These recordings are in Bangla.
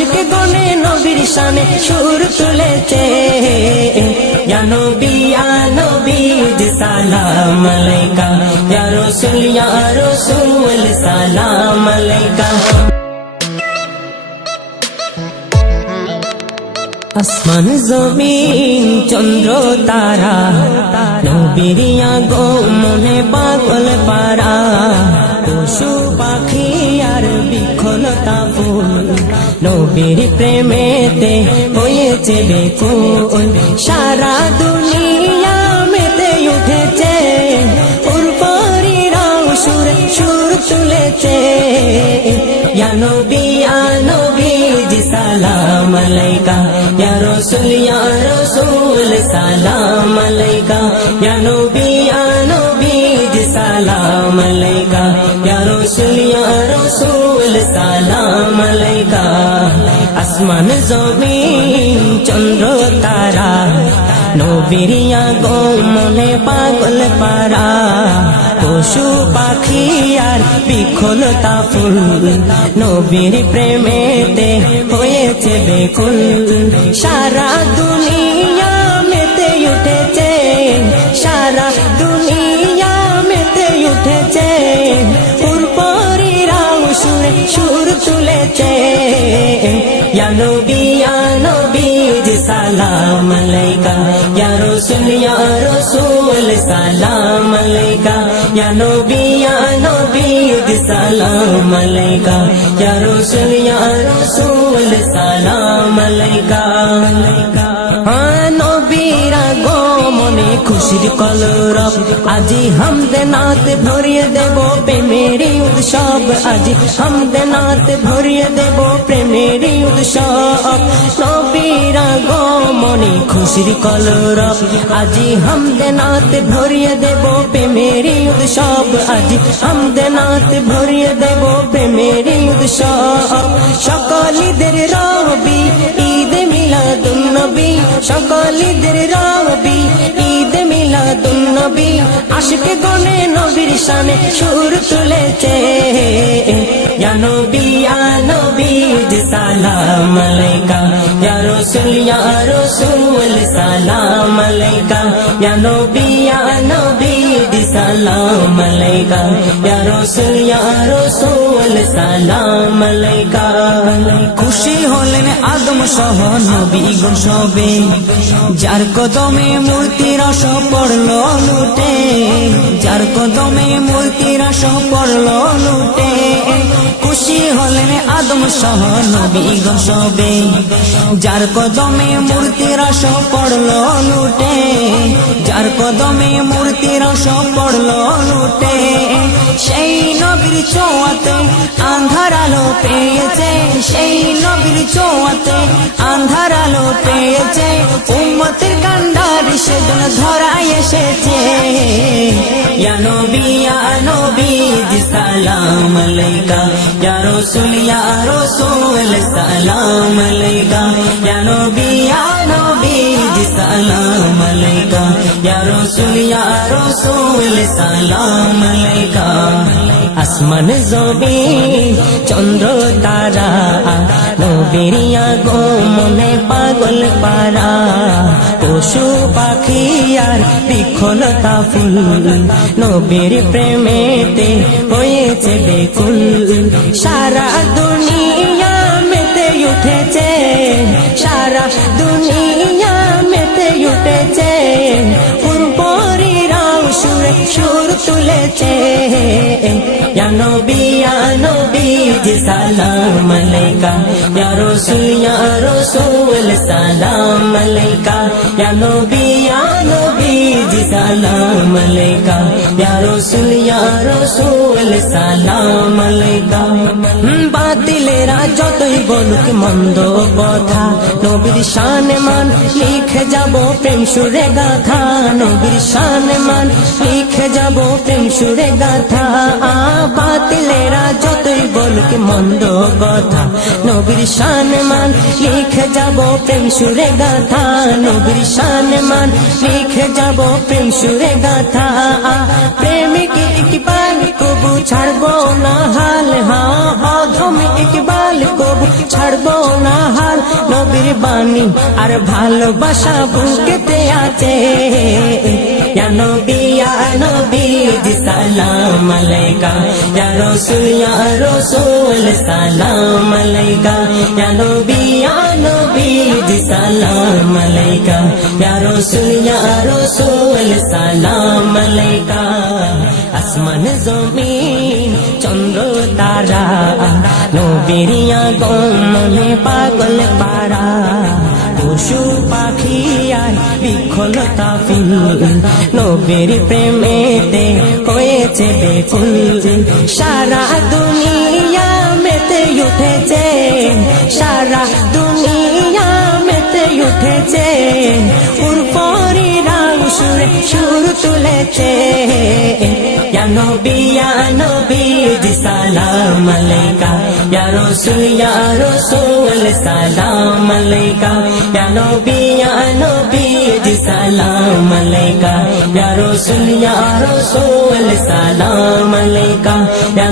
আশিকে গনে নবীর শানে সুর তুলেছে ইয়া নবী সালাম আলাইকা ইয়া রাসূল সালাম আলাইকা আসমান জমিন চন্দ্র তারা নবীর আগমনে পাগল পারা পশু পাখি আর বৃক্ষলতা ফুল নবীর প্রেমেতে হয়েছে বেকুল সারা দুনিয়া মেতে উঠেছে পূর্বরীরাও সুর তুলেছে ইয়া নবী সালাম আলাইকা ইয়া রাসূল সালাম আলাইকা ইয়া নবী সালাম আলাইকা ইয়া রাসূল সালাম আলাইকা আসমান জমিন চন্দ্র তারা নবীর আগমনে পাগল পারা পশু পাখি আর বৃক্ষলতা ফুল নবীর প্রেমেতে হয়েছে বেকুল সারা দুনিয়া মেতে উঠেছে সারা দুনিয়া মেতে উঠেছে পূর্বরীরাও সুর তুলেছে ইয়া নবী সালাম আলাইকা ইয়া রাসূল সালাম আলাইকা ইয়া নবী সালাম আলাইকা ইয়া রাসূল সালাম আলাইকা নবীর আগমনে খুশির কলরব আজি হামদে নাত ভরিয়ে দেব প্রেমের উৎসব আজি হামদে নাত ভরিয়ে দেব প্রেমের উৎসব নবীর আগমনে খুশির কলরব আজি হামদে নাত ভরিয়ে দেব প্রেমের উৎসব আজি হামদে নাত ভরিয়ে দেব প্রেমের উৎসব সকল ঈদের রবি ঈদ মিলাদুন নবী সকল ঈদের রবি ঈদ মিলাদুন নবী আশিকে গনে নবীর শানে সুর তুলেছে ইয়া নবী সালাম আলাইকা ইয়া রাসূল সালাম আলাইকা ইয়া নবী সালাম আলাইকা ইয়া রাসূল সালাম আলাইকা খুশি হলেন আদম সহ নবীগণ সবে যার কদমে মূর্তির রস পড়ল লুটে যার কদমে মূর্তির রস পড়ল লুটে খুশি হলেন আদম সহ নবীগণ সবে যার কদমে মূর্তির রস পড়ল লুটে যার কদমে মূর্তির রস পড়ল লুটে সেই নবীর ছোঁয়াতে আন্ধার আলো পেয়েছে সেই নবীর ছোঁয়াতে আন্ধার আলো পেয়েছে উম্মতের কান্ডার সেদিন ধরায় এসেছে ইয়া নবী সালাম আলাইকা ইয়া রাসূল সালাম আলাইকা ইয়া নবী সালাম আলাইকা ইয়া রাসূল সালাম আলাইকা আসমান জমিন চন্দ্র তারা নবীর আগমনে পাগল পারা পশু পাখি আর বৃক্ষলতা ফুল নবীর প্রেমেতে হয়েছে বেকুল সারা দুনিয়া মেতে উঠেছে সারা দুনিয়া মেতে উঠেছে পূর্বরীরাও সুর তুলেছে ইয়া নবী সালাম আলাইকা ইয়া রাসূল সালাম আলাইকা ইয়া নবী সালাম আলাইকা ইয়া রাসূল সালাম আলাইকা বাতিলেরা যতই বলুক মন্দ কথা নবীর শানে মান লিখে যাব প্রেম সুরে গাথা নবীর শানে মান লিখে যাব প্রেম সুরে গাথা বাতিলেরা যতই বলুক মন্দ কথা নবীর শানে মান লিখে যাব প্রেম সুরে গাথা নবীর শানে মান লিখে যাব প্রেম সুরে গাথা প্রেমিক ইকবাল কবু ছাড়বো না হাল অধম ইকবাল বাল কবু ছাড়বো না হাল নবীর বাণী আর ভালোবাসা বুকেতে আছে ইয়া নবী জি সালাম আলাইকা ইয়া রাসূল সালাম আলাইকা ইয়া নবী জি সালাম আলাইকা ইয়া রাসূল সালাম আলাইকা আসমান জমিন চন্দ্র তারা নবীর আগমনে পাগল পারা পশু পাখি আর বিখলতা ফুল নবীর প্রেমেতে হয়েছে বেকুল সারা দুনিয়া মেতে উঠেছে সারা দুনিয়া মেতে উঠেছে উরপরিরা সুরে সুর তুলেছে ইয়া নবী জি সালাম আলাইকা ইয়া রাসূল সালাম আলাইকা ইয়া নবী জি সালাম আলাইকা ইয়া রাসূল সালাম আলাইকা ইয়া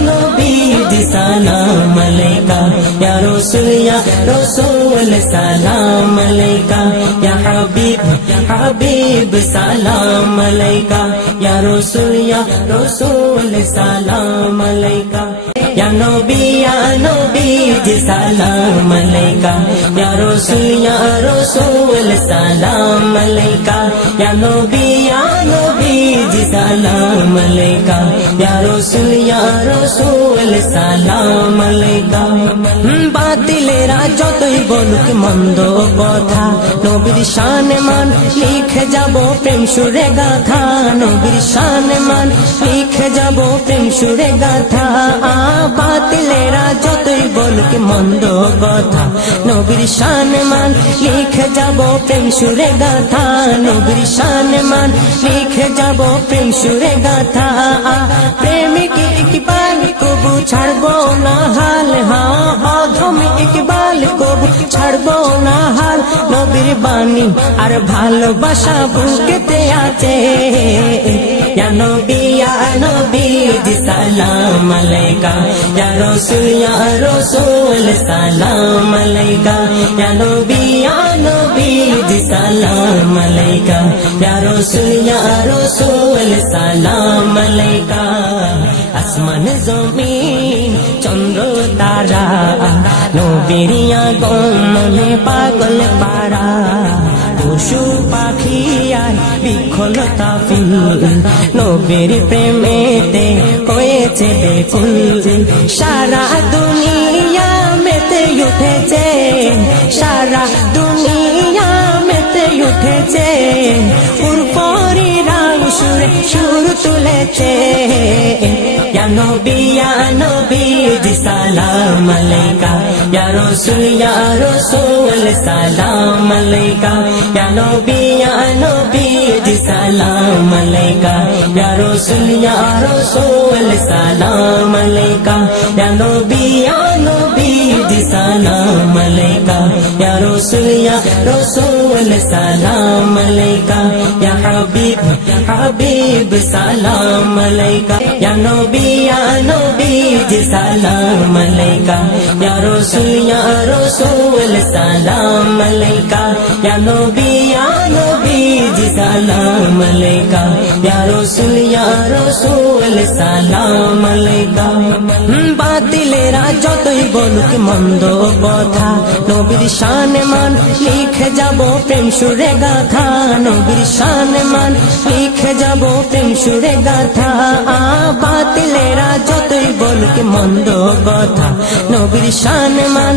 নবী জি সালাম আলাইকা ইয়া রাসূল সালাম আলাইকা ইয়া হাবিব সালাম আলাইকা ইয়া রাসূল সালাম আলাইকা ইয়া নবী জি সালাম আলাইকা ইয়া রাসূল সালাম আলাইকা ইয়া নবী জি সালাম আলাইকা ইয়া রাসূল সালাম আলাইকা বাতিলেরা যতই বলুক মন্দ কথা নবীর শানে মান লিখে যাব প্রেম সুরে গাথা নবীর শানে মান লিখে যাব প্রেম সুরে গাথা বাতিলেরা যতই বলুক মন্দ কথা নবীর শানে মান লিখে যাব প্রেম সুরে গাথা নবীর শানে মান লিখে যাব প্রেম সুরে গাথা প্রেমিক ইকবাল কবু ছাড়বো না হাল অধম ইকবাল কবু ছাড়বো না হাল নবীর বাণী আর ভালোবাসা বুকেতে আছে ইয়া নবী জি সালাম আলাইকা ইয়া রাসূল সালাম আলাইকা ইয়া নবী জি সালাম আলাইকা ইয়া রাসূল সালাম আলাইকা আসমান জমিন চন্দ্র তারা নবীর আগমনে পাগল পারা পশু পাখি আর বিখলতা ফুল নবীর প্রেমেতে হয়েছে বেকুল সারা দুনিয়া মেতে উঠেছে সারা দুনিয়া মেতে উঠেছে উরপরিরা সুরে সুর তুলেছে ইয়া নবী জি সালাম আলাইকা ইয়া রাসূল সালাম আলাইকা ইয়া নবী জি সালাম আলাইকা ইয়া রাসূল সালাম আলাইকা ইয়া নবী জি সালাম আলাইকা ইয়া রাসূল সালাম আলাইকা ইয়া হাবিব সালাম আলাইকা ইয়া নবী জি সালাম আলাইকা ইয়া রাসূল সালাম আলাইকা ইয়া নবী জি সালাম আলাইকা ইয়া রাসূল সালাম আলাইকা বাতিলেরা যতই বলুক মন্দ কথা নবীর শানে মান লিখে যাব প্রেম সুরে গাথা নবীর শানে মান লিখে যাব প্রেম সুরে গাথা বাতিলেরা যতই বলুক মন্দ কথা নবীর শানে মান